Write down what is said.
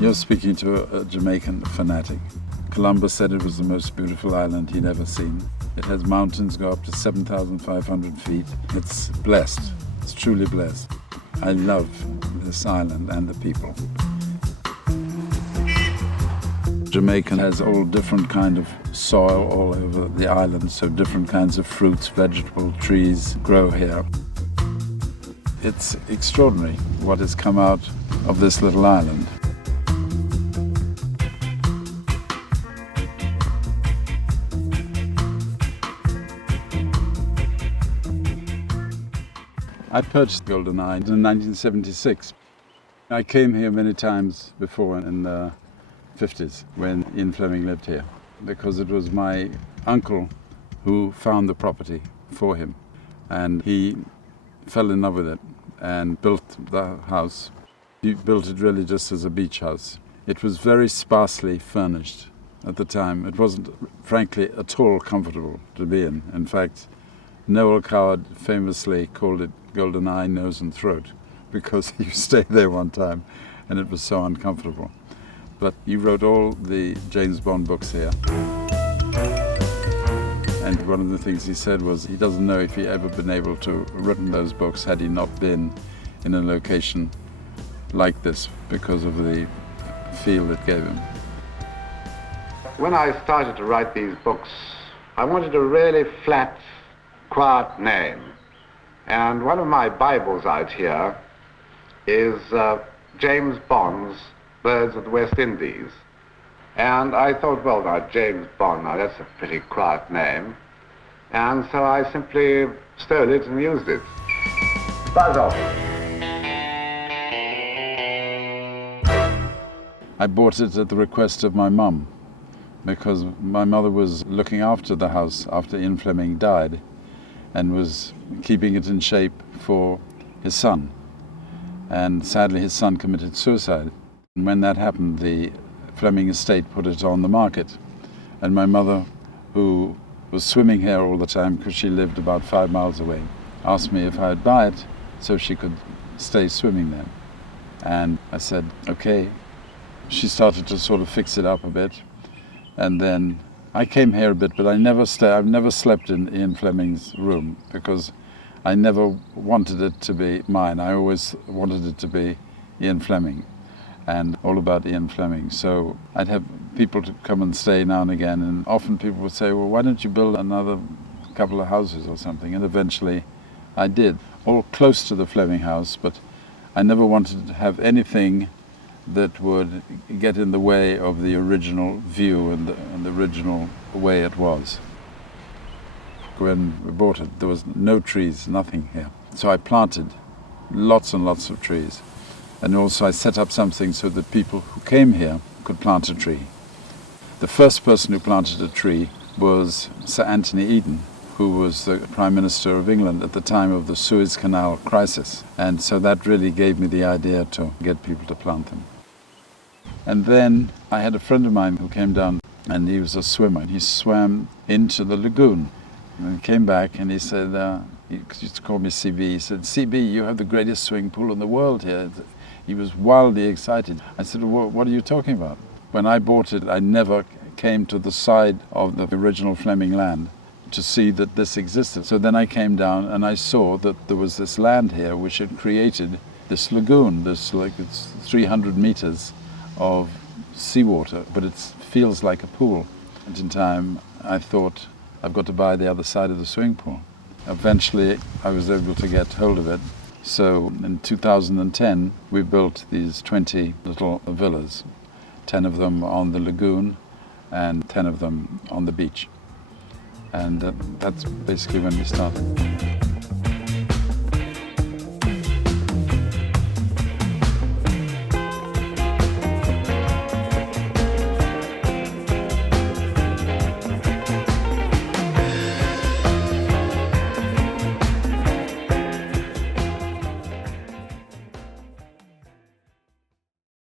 You're speaking to a Jamaican fanatic. Columbus said it was the most beautiful island he'd ever seen. It has mountains go up to 7,500 feet. It's blessed. It's truly blessed. I love this island and the people. Jamaica has all different kind of soil all over the island, so different kinds of fruits, vegetable trees grow here. It's extraordinary what has come out of this little island. I purchased GoldenEye in 1976. I came here many times before in the 50s when Ian Fleming lived here, because it was my uncle who found the property for him, and he fell in love with it and built the house. He built it really just as a beach house. It was very sparsely furnished at the time. It wasn't, frankly, at all comfortable to be in. In fact, Noel Coward famously called it GoldenEye, nose and throat, because you stayed there one time and it was so uncomfortable. But he wrote all the James Bond books here. And one of the things he said was he doesn't know if he ever been able to have written those books had he not been in a location like this because of the feel it gave him. When I started to write these books, I wanted a really flat, quiet name. And one of my Bibles out here is James Bond's Birds of the West Indies. And I thought, well, now, James Bond, now that's a pretty quiet name. And so I simply stole it and used it. Buzz off. I bought it at the request of my mum, because my mother was looking after the house after Ian Fleming died and was keeping it in shape for his son. And sadly, his son committed suicide. And when that happened, the Fleming estate put it on the market. And my mother, who was swimming here all the time because she lived about 5 miles away, asked me if I'd buy it so she could stay swimming there. And I said, okay. She started to sort of fix it up a bit. And then I came here a bit, but I've never slept in Ian Fleming's room because I never wanted it to be mine. I always wanted it to be Ian Fleming and all about Ian Fleming. So I'd have people to come and stay now and again, and often people would say, well, why don't you build another couple of houses or something? And eventually I did, all close to the Fleming house, but I never wanted to have anything that would get in the way of the original view and the original way it was. When we bought it, there was no trees, nothing here. So I planted lots and lots of trees. And also I set up something so that people who came here could plant a tree. The first person who planted a tree was Sir Anthony Eden, who was the Prime Minister of England at the time of the Suez Canal crisis. And so that really gave me the idea to get people to plant them. And then I had a friend of mine who came down, and he was a swimmer. He swam into the lagoon. And he came back and he said, he used to call me CB, he said, CB, you have the greatest swimming pool in the world here. He was wildly excited. I said, well, what are you talking about? When I bought it, I never came to the side of the original Fleming land to see that this existed. So then I came down and I saw that there was this land here which had created this lagoon, it's 300 meters of seawater, but it feels like a pool. And in time, I thought, I've got to buy the other side of the swimming pool. Eventually, I was able to get hold of it. So in 2010, we built these 20 little villas, 10 of them on the lagoon and 10 of them on the beach. And that's basically when we started.